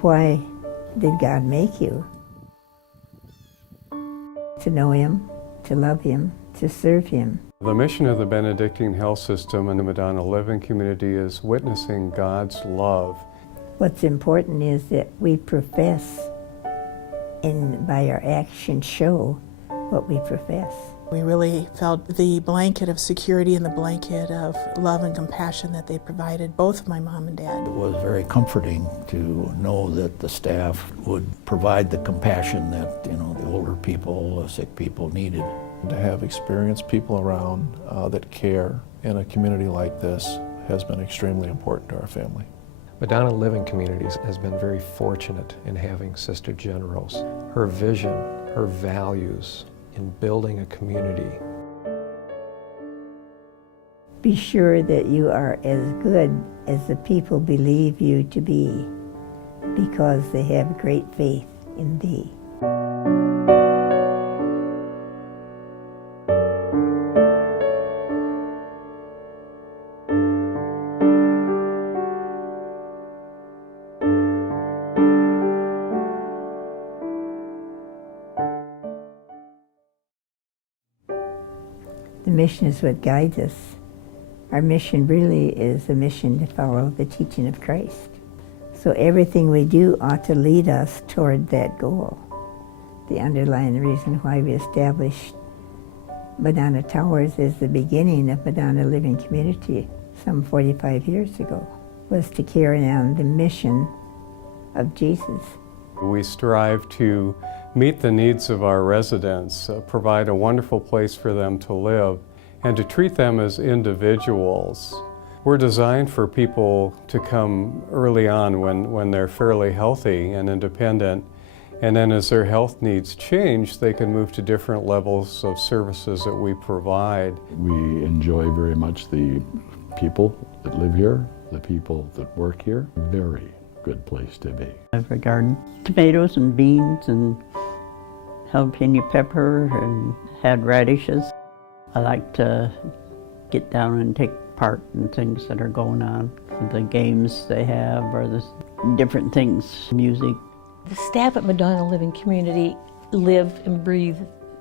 Why did God make you? To know Him, to love Him, to serve Him. The mission of the Benedictine Health System and the Madonna Living Community is witnessing God's love. What's important is that we profess and by our actions show what we profess. We really felt the blanket of security and the blanket of love and compassion that they provided, both my mom and dad. It was very comforting to know that the staff would provide the compassion that, the older people, sick people needed. To have experienced people around that care in a community like this has been extremely important to our family. Madonna Living Communities has been very fortunate in having Sister Generose. Her vision, her values in building a community. Be sure that you are as good as the people believe you to be, because they have great faith in thee. The mission is what guides us. Our mission really is a mission to follow the teaching of Christ. So everything we do ought to lead us toward that goal. The underlying reason why we established MadonnaTowers as the beginning of Madonna Living Community some 45 years ago was to carry on the mission of Jesus. We strive to meet the needs of our residents, provide a wonderful place for them to live, and to treat them as individuals. We're designed for people to come early on when they're fairly healthy and independent, and then as their health needs change, they can move to different levels of services that we provide. We enjoy very much the people that live here, the people that work here. Very good place to be. I have a garden, tomatoes and beans and jalapeno pepper, and had radishes. I like to get down and take part in things that are going on, the games they have or the different things, music. The staff at Madonna Living Community live and breathe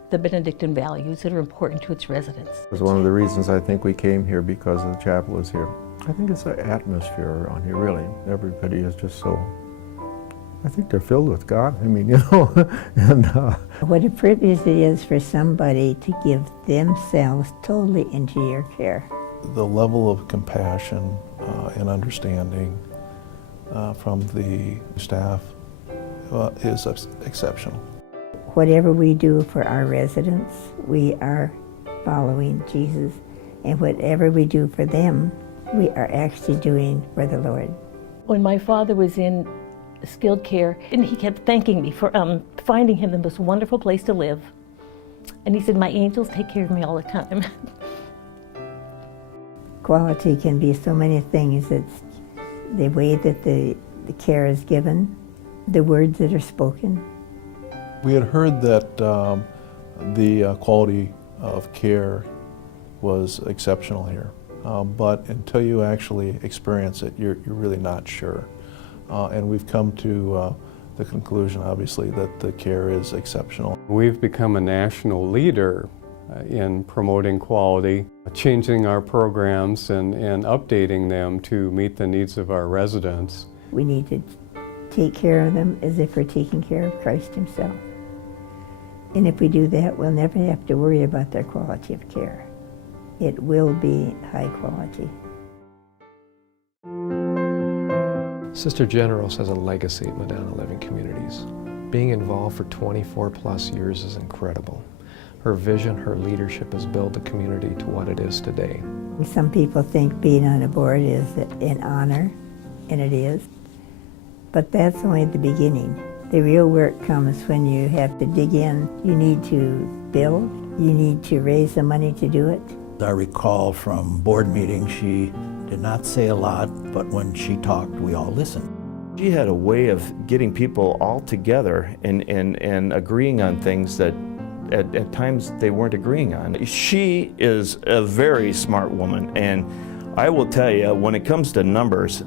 the Benedictine values that are important to its residents. It was one of the reasons I think we came here, because the chapel is here. I think it's the atmosphere around here, really. Everybody is just so, I think they're filled with God. I mean, and what a privilege it is for somebody to give themselves totally into your care. the level of compassion and understanding from the staff is exceptional. Whatever we do for our residents, we are following Jesus, and whatever we do for them, we are actually doing for the Lord. When my father was in skilled care, and he kept thanking me for finding him the most wonderful place to live. And he said, my angels take care of me all the time. Quality can be so many things. It's the way that the care is given, the words that are spoken. We had heard that the quality of care was exceptional here, but until you actually experience it, you're really not sure. And we've come to the conclusion, obviously, that the care is exceptional. We've become a national leader in promoting quality, changing our programs and updating them to meet the needs of our residents. We need to take care of them as if we're taking care of Christ himself. And if we do that, we'll never have to worry about their quality of care. It will be high quality. Sister Generose has a legacy at Madonna Living Communities. Being involved for 24 plus years is incredible. Her vision, her leadership has built the community to what it is today. Some people think being on a board is an honor, and it is. But that's only the beginning. The real work comes when you have to dig in. You need to build. You need to raise the money to do it. I recall from board meetings, she did not say a lot, but when she talked, we all listened. She had a way of getting people all together and agreeing on things that at times they weren't agreeing on. She is a very smart woman, and I will tell you, when it comes to numbers,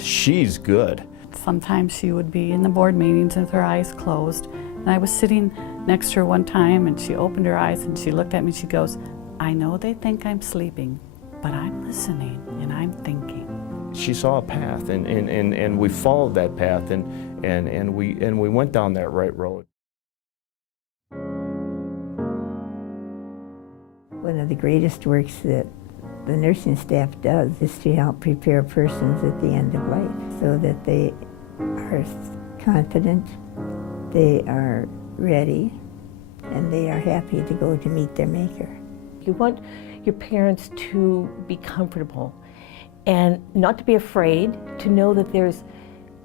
she's good. Sometimes she would be in the board meetings with her eyes closed. And I was sitting next to her one time and she opened her eyes and she looked at me and she goes, "I know they think I'm sleeping, but I'm listening and I'm thinking." She saw a path, and we followed that path, and we went down that right road. One of the greatest works that the nursing staff does is to help prepare persons at the end of life so that they are confident, they are ready, and they are happy to go to meet their Maker. You want your parents to be comfortable and not to be afraid, to know that there's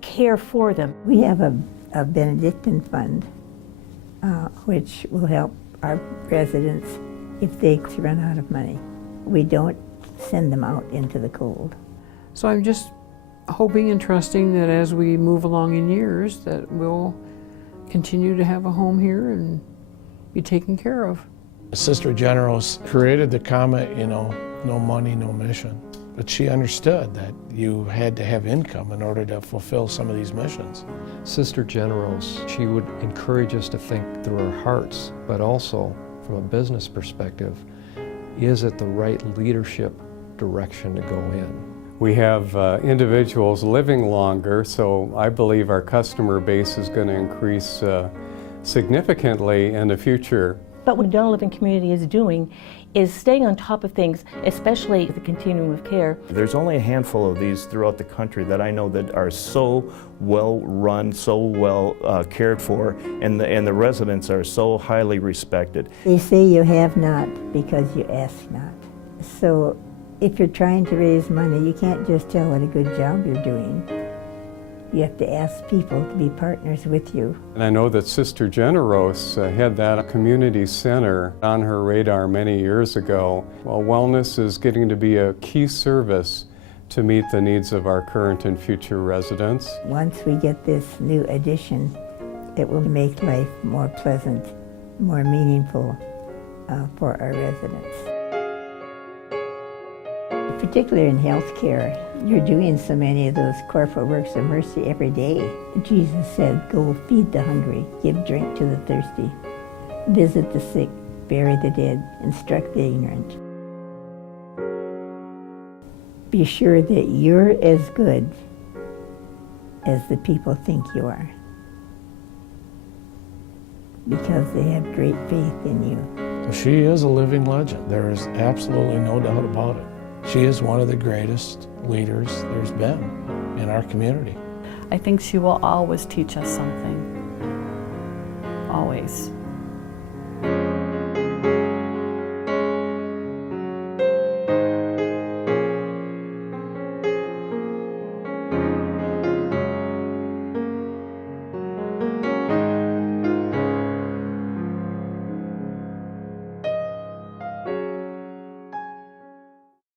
care for them. We have a Benedictine fund which will help our residents if they run out of money. We don't send them out into the cold. So I'm just hoping and trusting that as we move along in years that we'll continue to have a home here and be taken care of. Sister Generose created the comment, no money, no mission. But she understood that you had to have income in order to fulfill some of these missions. Sister Generose, she would encourage us to think through our hearts, but also from a business perspective, is it the right leadership direction to go in? We have individuals living longer, so I believe our customer base is going to increase significantly in the future. But what Madonna Living Community is doing is staying on top of things, especially the continuum of care. There's only a handful of these throughout the country that I know that are so well run, so well cared for, and the residents are so highly respected. They say you have not because you ask not. So if you're trying to raise money, you can't just tell what a good job you're doing. You have to ask people to be partners with you. And I know that Sister Generose had that community center on her radar many years ago. Well, wellness is getting to be a key service to meet the needs of our current and future residents. Once we get this new addition, it will make life more pleasant, more meaningful for our residents. Particularly in healthcare, you're doing so many of those corporal works of mercy every day. Jesus said, "Go feed the hungry, give drink to the thirsty, visit the sick, bury the dead, instruct the ignorant." Be sure that you're as good as the people think you are, because they have great faith in you. She is a living legend. There is absolutely no doubt about it. She is one of the greatest leaders there's been in our community. I think she will always teach us something. Always.